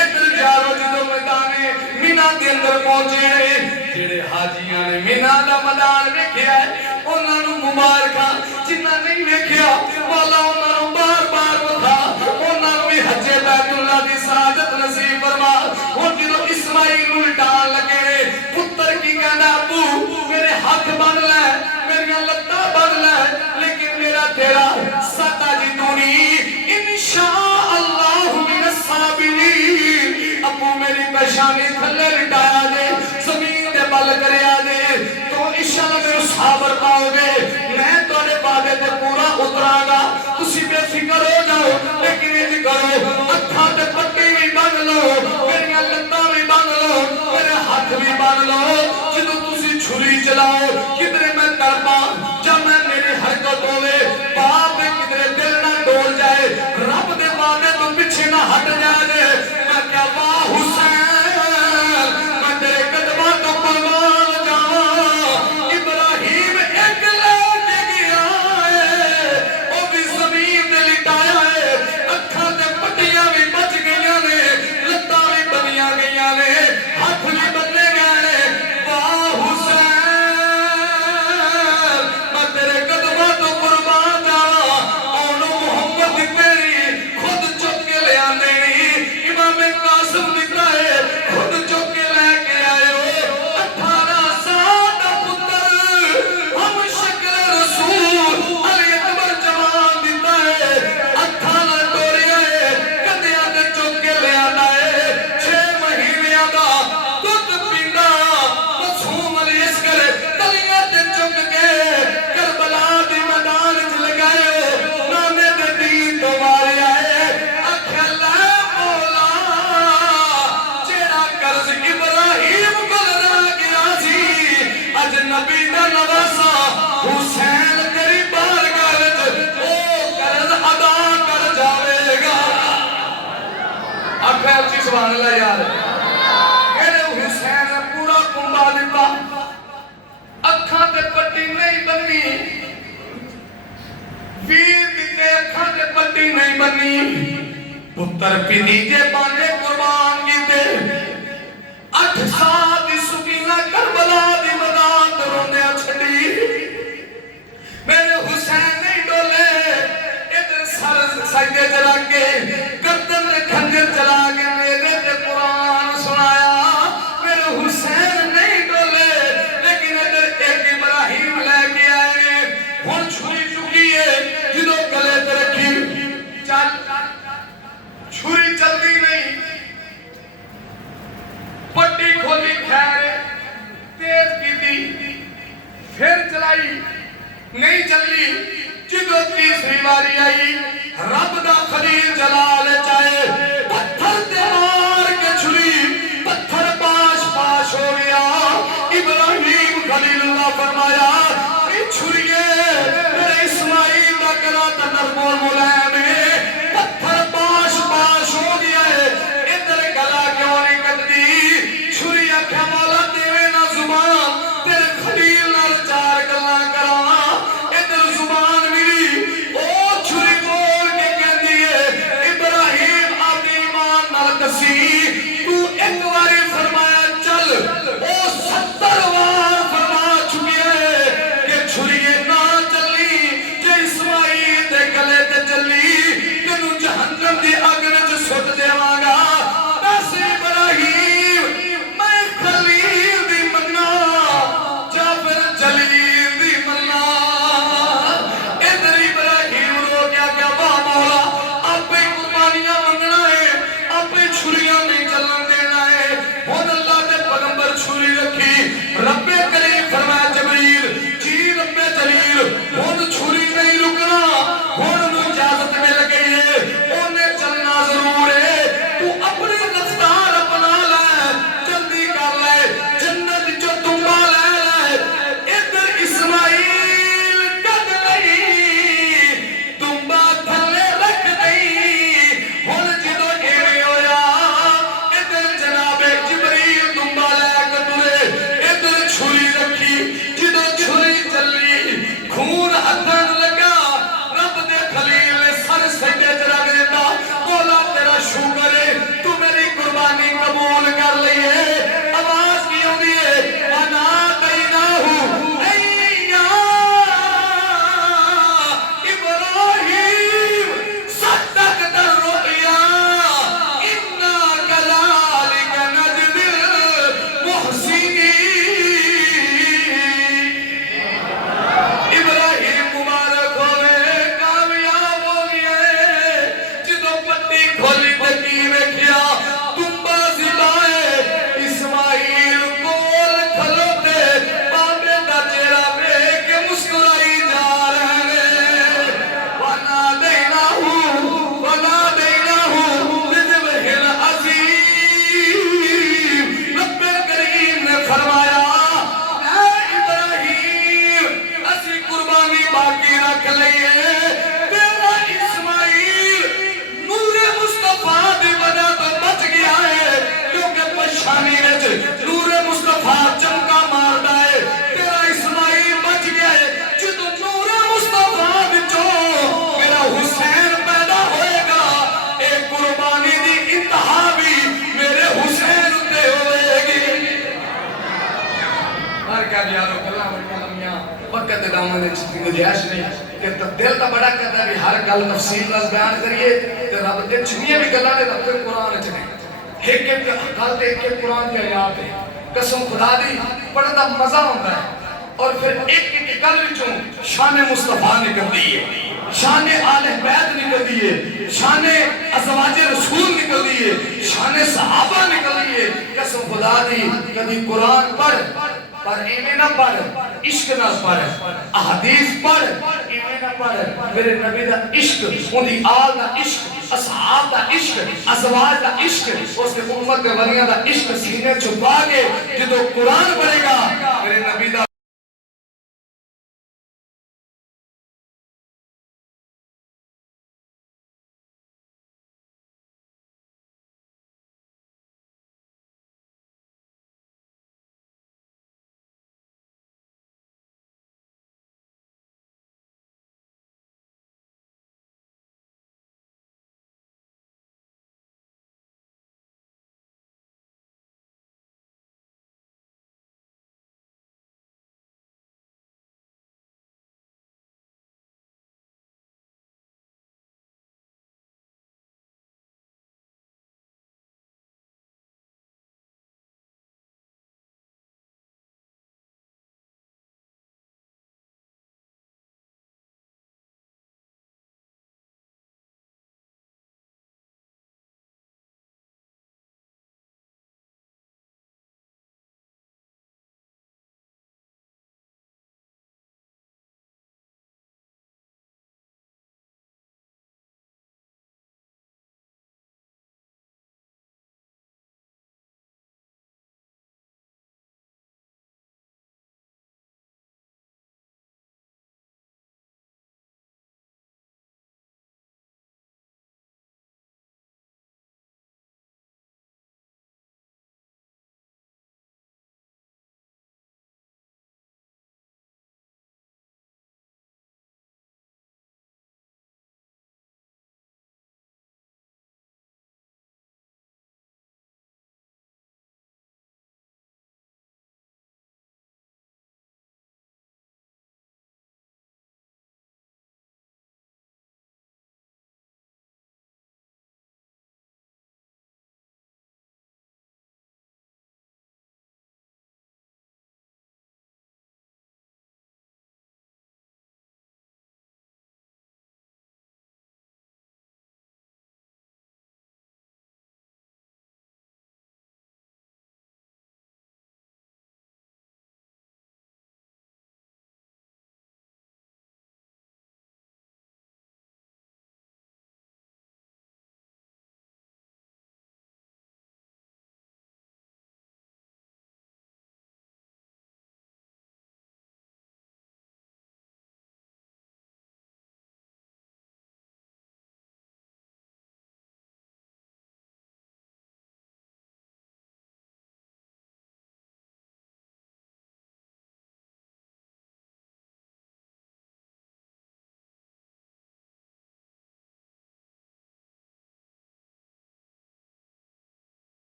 ادھر جارو جدوں میدان مینا دے اندر پہنچے، جڑے حاجیاں نے مینا دا میدان ویکھیا ہے انہاں نوں مبارکاں، جنہاں نہیں ویکھیا مولا انہاں نوں بار بار بتا، انہاں نوں بھی حج بیت اللہ دی سعادت نصیب فرما۔ ہن جدوں اسماعیل نوں لٹان لگے نے، پتر کی کہندا ابو میرے ہاتھ بن لے، میریاں لتاں بن لے، لیکن میرا تیرا ساتا جی دونی انشاءاللہ من الصابرین۔ ابو میری پیشانی تھلے لٹایا دے، زمین دے بل کریا دے، تو انشاءاللہ میرے صابر پاؤ گے، میں تواڈے وعدے تے پورا اتراں گا، تسی بے فکر ہو جاؤ، لیکن انج کرو اکھاں تے پٹی بھی بن لو، میریاں لتاں بھی بن لو، میرے ہاتھ بھی بن لو، جدوں تسی چھری چلاؤ کدھرے میں تڑپاں جب میں میری حرکت ہوئے، باپ کدھرے دل نہ ڈول جائے، رب دے وعدے تو پیچھے نہ ہٹ جائے، میں کیا واہ حسین میں تیرے قدموں تو قربان جاواں۔ ابراہیم ایک لے کے گیا ہے، وہ بھی زمین تے لٹایا ہے، اکھاں تے پٹیاں بھی بچ گئیاں نے، لتاں بھی بنیاں گئیاں نے، ہاتھ بھی بننے گئے نے، واہ حسین میں تیرے قدموں تو قربان سبحان اللہ یار میرے حسین نے پورا کنبا دیتا اکھاں تے پٹی نہیں بنی ویر دیتے اکھاں تے پٹی نہیں بنی پتر پی دیجے بانے قربان کیتے 8 سال دی سکینہ کربلا دی مدد روندے چھڑی میرے حسین نہیں ڈولے ادھر سر سجدے چلا کے گردن میں کھنجر چلا کے میرے تے قرآن سنایا میرے حسین نہیں ڈولے لیکن ادھر ایک ابراہیم لے کے آئے ہن چھری چکی ہے جدو گلے تے رکھی چل چھری چلتی نہیں پٹی کھولی خیر تیز کی دی پھر چلائی نہیں چلی جدو تیسری باری آئی رب دا خلیل جلال چاہے پتھر دیوار کے چھری پتھر پاش پاش ہو گیا ابراہیم خلیل اللہ فرمایا چھریے میرے اسماعیل دا کرا تنرم و ملائم پتھر پاش پاش ہو گیا ہے ادھر گلا کیوں نہیں کٹتی چھری اکھا مولا دیوے نہ زبان تیرے خلیل نہ چار گلا کرا ادھر زبان ملی او چھری بول کے کہہ دیئے ابراہیم آگے ایمان نہ کسی تو ایک واری فرمایا چل او 70 وار فرما چکی ہے کہ چھریے نہ چلی کہ اسماعیل دے گلے تے چلی تینوں جہنم دی اگن چ سٹ دیواں گا بس ابراہیم میں خلیل دی مننا جا پھر جلیل دی مننا ادھر ابراہیم رو گیا کہ با مولا آپ ہی قربانیاں منگنا ہے آپ ہی چھریاں نہیں چلن دینا ہے ہن اللہ دے پیغمبر چھری رکھی رب کریم فرمایا جبریل جی رب جلیل ہن چھری نہیں رکنا ہن انہوں اجازت مل گئی ہے انہیں چلنا ضرور ہے تو اپنی رفتار اپنا لے جلدی کر لے جنت جو تمبا لے لے ادھر اسماعیل کد نہیں تمبا تھلے رکھ نہیں ہن جدو ایویں ہویا ادھر جناب جبریل تمبا لے کے ترے ادھر چھری رکھی جدو چھری چلی خون ہتھاں لگا رب دے خلیل نے سر سجدے چ رکھ دیتا مولا تیرا شکر ہے تو میری قربانی قبول کر لی ہے آواز کی ہوندی ہے انا بیناہو ایا ابراہیم صدقت الرؤیا انا کذالک نجزی المحسنین ابراہیم مبارک ہوئے کامیاب ہو گئے جدو پٹی کھولی تکی ویکھیا تمبا زبائے اسماعیل کول کھلوتے بابے دا چہرہ ویکھ کے مسکرائی جا رہے ہیں ونادیناہو بذبح العظیم رب کریم نے فرمایا اے ابراہیم اسی قربانی باقی رکھ لئیے تیرا اسماعیل نور مصطفیٰ دی وجہ تو بچ گیا ہے کیونکہ پشانی وچ نور مصطفیٰ چمکا ماردا ہے تیرا اسماعیل بچ گیا ہے جدو نور مصطفیٰ وچوں میرا حسین پیدا ہوئے گا اے قربانی دی انتہا بھی میرے حسین اتے ہوئے گی ہر کیا بیارو کلام کلمیاں وقت دامن چیزیں گجائش نہیں کہ دل تا بڑا کہتا ہے ہر گل تفصیل نال بیان کریے تے رب دے چنیاں بھی گلاں نے رب دے قرآن وچ نے ایک ایک گل تے ایک ایک قرآن دی آیات ہے قسم خدا دی پڑھن دا مزہ ہوندا ہے اور پھر ایک ایک گل وچوں شان مصطفیٰ نکلدی ہے شان آل بیت نکلدی ہے شان ازواج رسول نکلدی ہے شان صحابہ نکلدی ہے قسم خدا دی کبھی قرآن پڑھ پر ایمیں نہ پڑھ عشق نہ پڑھ احادیث پڑھ ایمیں نہ پڑھ میرے نبی دا عشق اندی آل دا عشق اصحاب دا عشق ازواج دا عشق اس کے امت کے ولیاں دا عشق سینے چھپا کے جدو قرآن پڑھے گا میرے نبی دا